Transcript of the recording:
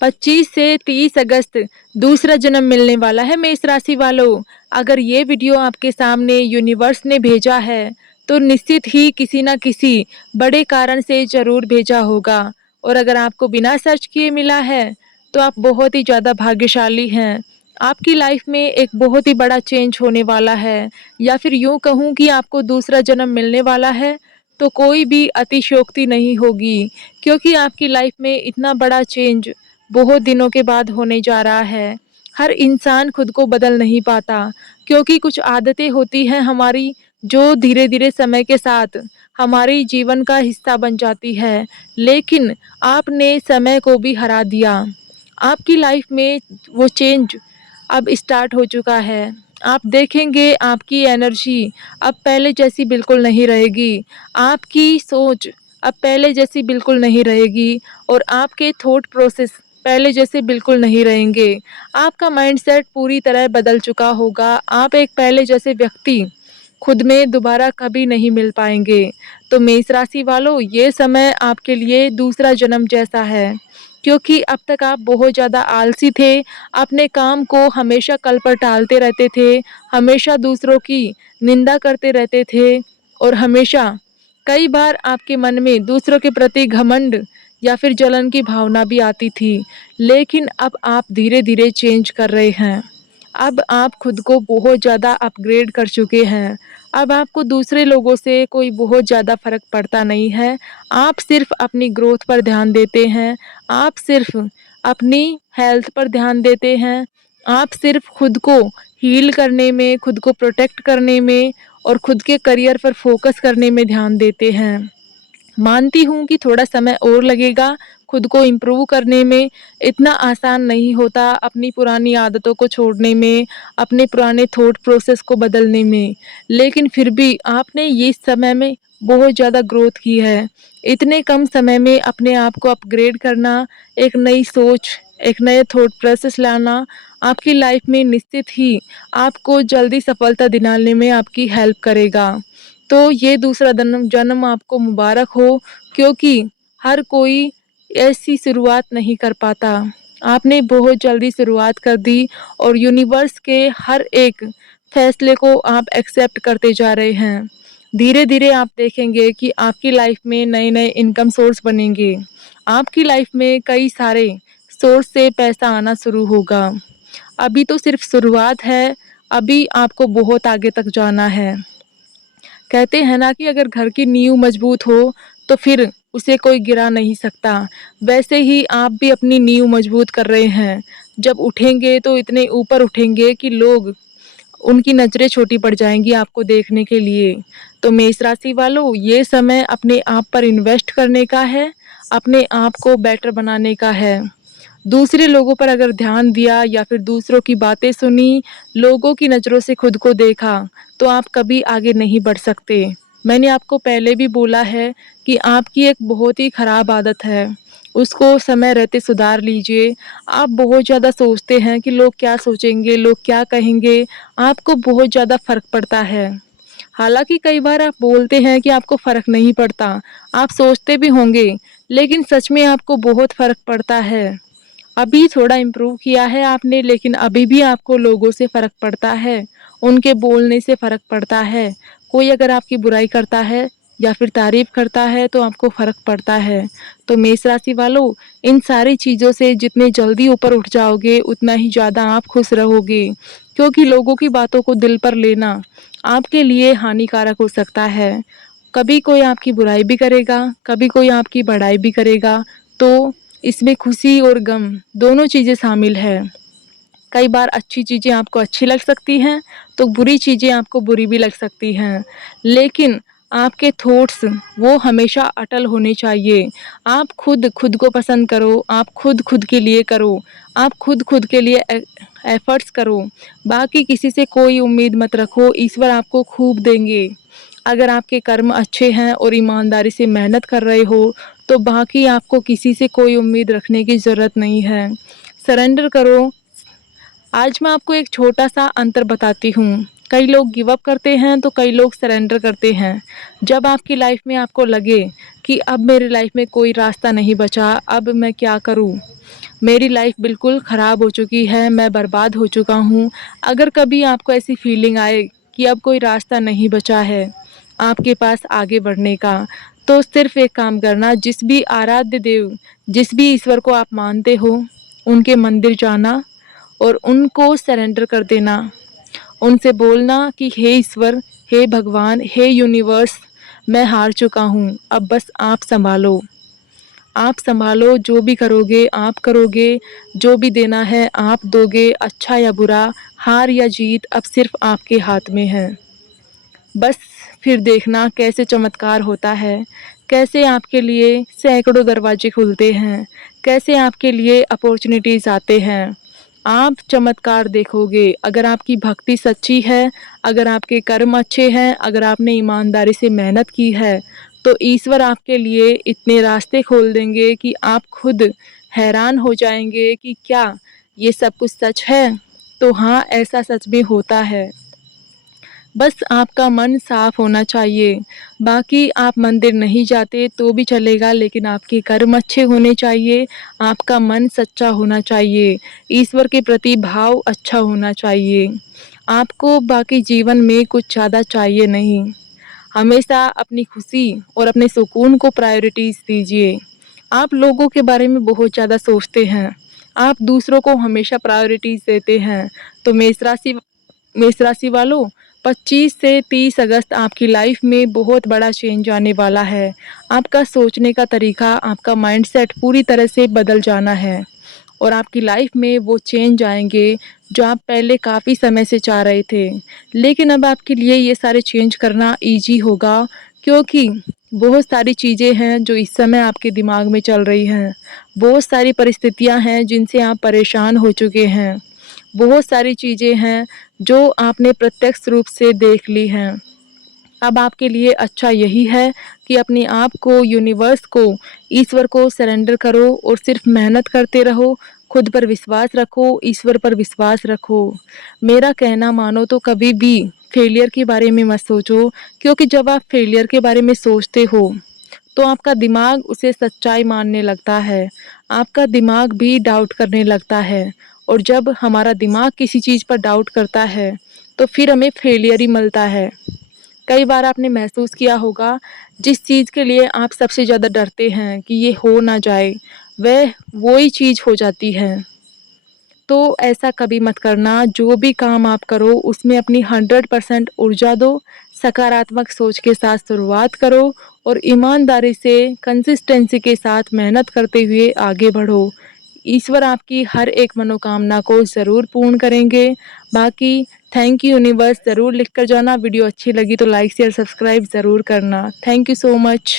25 से 30 अगस्त दूसरा जन्म मिलने वाला है मेष राशि वालों। अगर ये वीडियो आपके सामने यूनिवर्स ने भेजा है तो निश्चित ही किसी न किसी बड़े कारण से ज़रूर भेजा होगा। और अगर आपको बिना सर्च किए मिला है तो आप बहुत ही ज़्यादा भाग्यशाली हैं। आपकी लाइफ में एक बहुत ही बड़ा चेंज होने वाला है, या फिर यूँ कहूँ कि आपको दूसरा जन्म मिलने वाला है। तो कोई भी अतिशयोक्ति नहीं होगी, क्योंकि आपकी लाइफ में इतना बड़ा चेंज बहुत दिनों के बाद होने जा रहा है। हर इंसान खुद को बदल नहीं पाता, क्योंकि कुछ आदतें होती हैं हमारी जो धीरे धीरे समय के साथ हमारे जीवन का हिस्सा बन जाती है। लेकिन आपने समय को भी हरा दिया। आपकी लाइफ में वो चेंज अब स्टार्ट हो चुका है। आप देखेंगे आपकी एनर्जी अब पहले जैसी बिल्कुल नहीं रहेगी। आपकी सोच अब पहले जैसी बिल्कुल नहीं रहेगी, और आपके थॉट प्रोसेस पहले जैसे बिल्कुल नहीं रहेंगे। आपका माइंडसेट पूरी तरह बदल चुका होगा। आप एक पहले जैसे व्यक्ति खुद में दोबारा कभी नहीं मिल पाएंगे। तो मेष राशि वालों, ये समय आपके लिए दूसरा जन्म जैसा है, क्योंकि अब तक आप बहुत ज़्यादा आलसी थे। अपने काम को हमेशा कल पर टालते रहते थे, हमेशा दूसरों की निंदा करते रहते थे, और हमेशा कई बार आपके मन में दूसरों के प्रति घमंड या फिर जलन की भावना भी आती थी। लेकिन अब आप धीरे धीरे चेंज कर रहे हैं। अब आप खुद को बहुत ज़्यादा अपग्रेड कर चुके हैं। अब आपको दूसरे लोगों से कोई बहुत ज़्यादा फ़र्क पड़ता नहीं है। आप सिर्फ़ अपनी ग्रोथ पर ध्यान देते हैं। आप सिर्फ़ अपनी हेल्थ पर ध्यान देते हैं। आप सिर्फ़ खुद को हील करने में, खुद को प्रोटेक्ट करने में और खुद के करियर पर फोकस करने में ध्यान देते हैं। मानती हूँ कि थोड़ा समय और लगेगा खुद को इम्प्रूव करने में। इतना आसान नहीं होता अपनी पुरानी आदतों को छोड़ने में, अपने पुराने थॉट प्रोसेस को बदलने में। लेकिन फिर भी आपने ये समय में बहुत ज़्यादा ग्रोथ की है। इतने कम समय में अपने आप को अपग्रेड करना, एक नई सोच, एक नए थॉट प्रोसेस लाना आपकी लाइफ में निश्चित ही आपको जल्दी सफलता दिलाने में आपकी हेल्प करेगा। तो ये दूसरा जन्म जन्म आपको मुबारक हो, क्योंकि हर कोई ऐसी शुरुआत नहीं कर पाता। आपने बहुत जल्दी शुरुआत कर दी, और यूनिवर्स के हर एक फैसले को आप एक्सेप्ट करते जा रहे हैं। धीरे धीरे आप देखेंगे कि आपकी लाइफ में नए नए इनकम सोर्स बनेंगे। आपकी लाइफ में कई सारे सोर्स से पैसा आना शुरू होगा। अभी तो सिर्फ शुरुआत है, अभी आपको बहुत आगे तक जाना है। कहते हैं ना कि अगर घर की नींव मजबूत हो तो फिर उसे कोई गिरा नहीं सकता। वैसे ही आप भी अपनी नींव मजबूत कर रहे हैं। जब उठेंगे तो इतने ऊपर उठेंगे कि लोग, उनकी नज़रें छोटी पड़ जाएंगी आपको देखने के लिए। तो मेष राशि वालों, ये समय अपने आप पर इन्वेस्ट करने का है, अपने आप को बेटर बनाने का है। दूसरे लोगों पर अगर ध्यान दिया या फिर दूसरों की बातें सुनी, लोगों की नज़रों से खुद को देखा, तो आप कभी आगे नहीं बढ़ सकते। मैंने आपको पहले भी बोला है कि आपकी एक बहुत ही ख़राब आदत है, उसको समय रहते सुधार लीजिए। आप बहुत ज़्यादा सोचते हैं कि लोग क्या सोचेंगे, लोग क्या कहेंगे, आपको बहुत ज़्यादा फ़र्क पड़ता है। हालाँकि कई बार आप बोलते हैं कि आपको फ़र्क नहीं पड़ता, आप सोचते भी होंगे, लेकिन सच में आपको बहुत फ़र्क पड़ता है। अभी थोड़ा इम्प्रूव किया है आपने, लेकिन अभी भी आपको लोगों से फ़र्क पड़ता है, उनके बोलने से फ़र्क पड़ता है। कोई अगर आपकी बुराई करता है या फिर तारीफ़ करता है तो आपको फ़र्क पड़ता है। तो मेष राशि वालों, इन सारी चीज़ों से जितने जल्दी ऊपर उठ जाओगे उतना ही ज़्यादा आप खुश रहोगे, क्योंकि लोगों की बातों को दिल पर लेना आपके लिए हानिकारक हो सकता है। कभी कोई आपकी बुराई भी करेगा, कभी कोई आपकी बड़ाई भी करेगा, तो इसमें खुशी और गम दोनों चीज़ें शामिल है। कई बार अच्छी चीज़ें आपको अच्छी लग सकती हैं, तो बुरी चीज़ें आपको बुरी भी लग सकती हैं। लेकिन आपके थॉट्स वो हमेशा अटल होने चाहिए। आप खुद खुद को पसंद करो, आप खुद खुद के लिए करो, आप खुद खुद के लिए एफर्ट्स करो। बाकी किसी से कोई उम्मीद मत रखो, ईश्वर आपको खूब देंगे। अगर आपके कर्म अच्छे हैं और ईमानदारी से मेहनत कर रहे हो, तो बाकी आपको किसी से कोई उम्मीद रखने की ज़रूरत नहीं है। सरेंडर करो। आज मैं आपको एक छोटा-सा अंतर बताती हूँ। कई लोग गिव अप करते हैं, तो कई लोग सरेंडर करते हैं। जब आपकी लाइफ में आपको लगे कि अब मेरी लाइफ में कोई रास्ता नहीं बचा, अब मैं क्या करूँ? मेरी लाइफ बिल्कुल ख़राब हो चुकी है, मैं बर्बाद हो चुका हूँ। अगर कभी आपको ऐसी फीलिंग आए कि अब कोई रास्ता नहीं बचा है आपके पास आगे बढ़ने का, तो सिर्फ़ एक काम करना, जिस भी आराध्य देव, जिस भी ईश्वर को आप मानते हो, उनके मंदिर जाना और उनको सरेंडर कर देना। उनसे बोलना कि हे ईश्वर, हे भगवान, हे यूनिवर्स, मैं हार चुका हूँ, अब बस आप सँभालो। आप सँभालो, जो भी करोगे आप करोगे, जो भी देना है आप दोगे, अच्छा या बुरा, हार या जीत अब सिर्फ़ आपके हाथ में है। बस फिर देखना कैसे चमत्कार होता है, कैसे आपके लिए सैकड़ों दरवाजे खुलते हैं, कैसे आपके लिए अपॉर्च्युनिटीज़ आते हैं। आप चमत्कार देखोगे, अगर आपकी भक्ति सच्ची है, अगर आपके कर्म अच्छे हैं, अगर आपने ईमानदारी से मेहनत की है, तो ईश्वर आपके लिए इतने रास्ते खोल देंगे कि आप खुद हैरान हो जाएँगे कि क्या ये सब कुछ सच है? तो हाँ, ऐसा सच में होता है। बस आपका मन साफ होना चाहिए। बाकी आप मंदिर नहीं जाते तो भी चलेगा, लेकिन आपके कर्म अच्छे होने चाहिए, आपका मन सच्चा होना चाहिए, ईश्वर के प्रति भाव अच्छा होना चाहिए। आपको बाकी जीवन में कुछ ज़्यादा चाहिए नहीं। हमेशा अपनी खुशी और अपने सुकून को प्रायोरिटीज़ दीजिए। आप लोगों के बारे में बहुत ज़्यादा सोचते हैं, आप दूसरों को हमेशा प्रायोरिटीज़ देते हैं। तो मेष राशि वालों, 25 से 30 अगस्त आपकी लाइफ में बहुत बड़ा चेंज आने वाला है। आपका सोचने का तरीका, आपका माइंडसेट पूरी तरह से बदल जाना है और आपकी लाइफ में वो चेंज आएँगे जो आप पहले काफ़ी समय से चाह रहे थे। लेकिन अब आपके लिए ये सारे चेंज करना ईज़ी होगा, क्योंकि बहुत सारी चीज़ें हैं जो इस समय आपके दिमाग में चल रही हैं। बहुत सारी परिस्थितियाँ हैं जिनसे आप परेशान हो चुके हैं। बहुत सारी चीज़ें हैं जो आपने प्रत्यक्ष रूप से देख ली हैं। अब आपके लिए अच्छा यही है कि अपने आप को, यूनिवर्स को, ईश्वर को सरेंडर करो और सिर्फ मेहनत करते रहो, खुद पर विश्वास रखो, ईश्वर पर विश्वास रखो। मेरा कहना मानो तो कभी भी फेलियर के बारे में मत सोचो, क्योंकि जब आप फेलियर के बारे में सोचते हो, तो आपका दिमाग उसे सच्चाई मानने लगता है। आपका दिमाग भी डाउट करने लगता है और जब हमारा दिमाग किसी चीज़ पर डाउट करता है, तो फिर हमें फेलियर ही मिलता है। कई बार आपने महसूस किया होगा, जिस चीज़ के लिए आप सबसे ज़्यादा डरते हैं कि ये हो ना जाए, वह वो ही चीज़ हो जाती है। तो ऐसा कभी मत करना, जो भी काम आप करो उसमें अपनी 100% ऊर्जा दो, सकारात्मक सोच के साथ शुरुआत करो और ईमानदारी से, कंसिस्टेंसी के साथ मेहनत करते हुए आगे बढ़ो। ईश्वर आपकी हर एक मनोकामना को ज़रूर पूर्ण करेंगे। बाकी थैंक यू यूनिवर्स ज़रूर लिख कर जाना। वीडियो अच्छी लगी तो लाइक, शेयर, सब्सक्राइब ज़रूर करना। Thank you so much.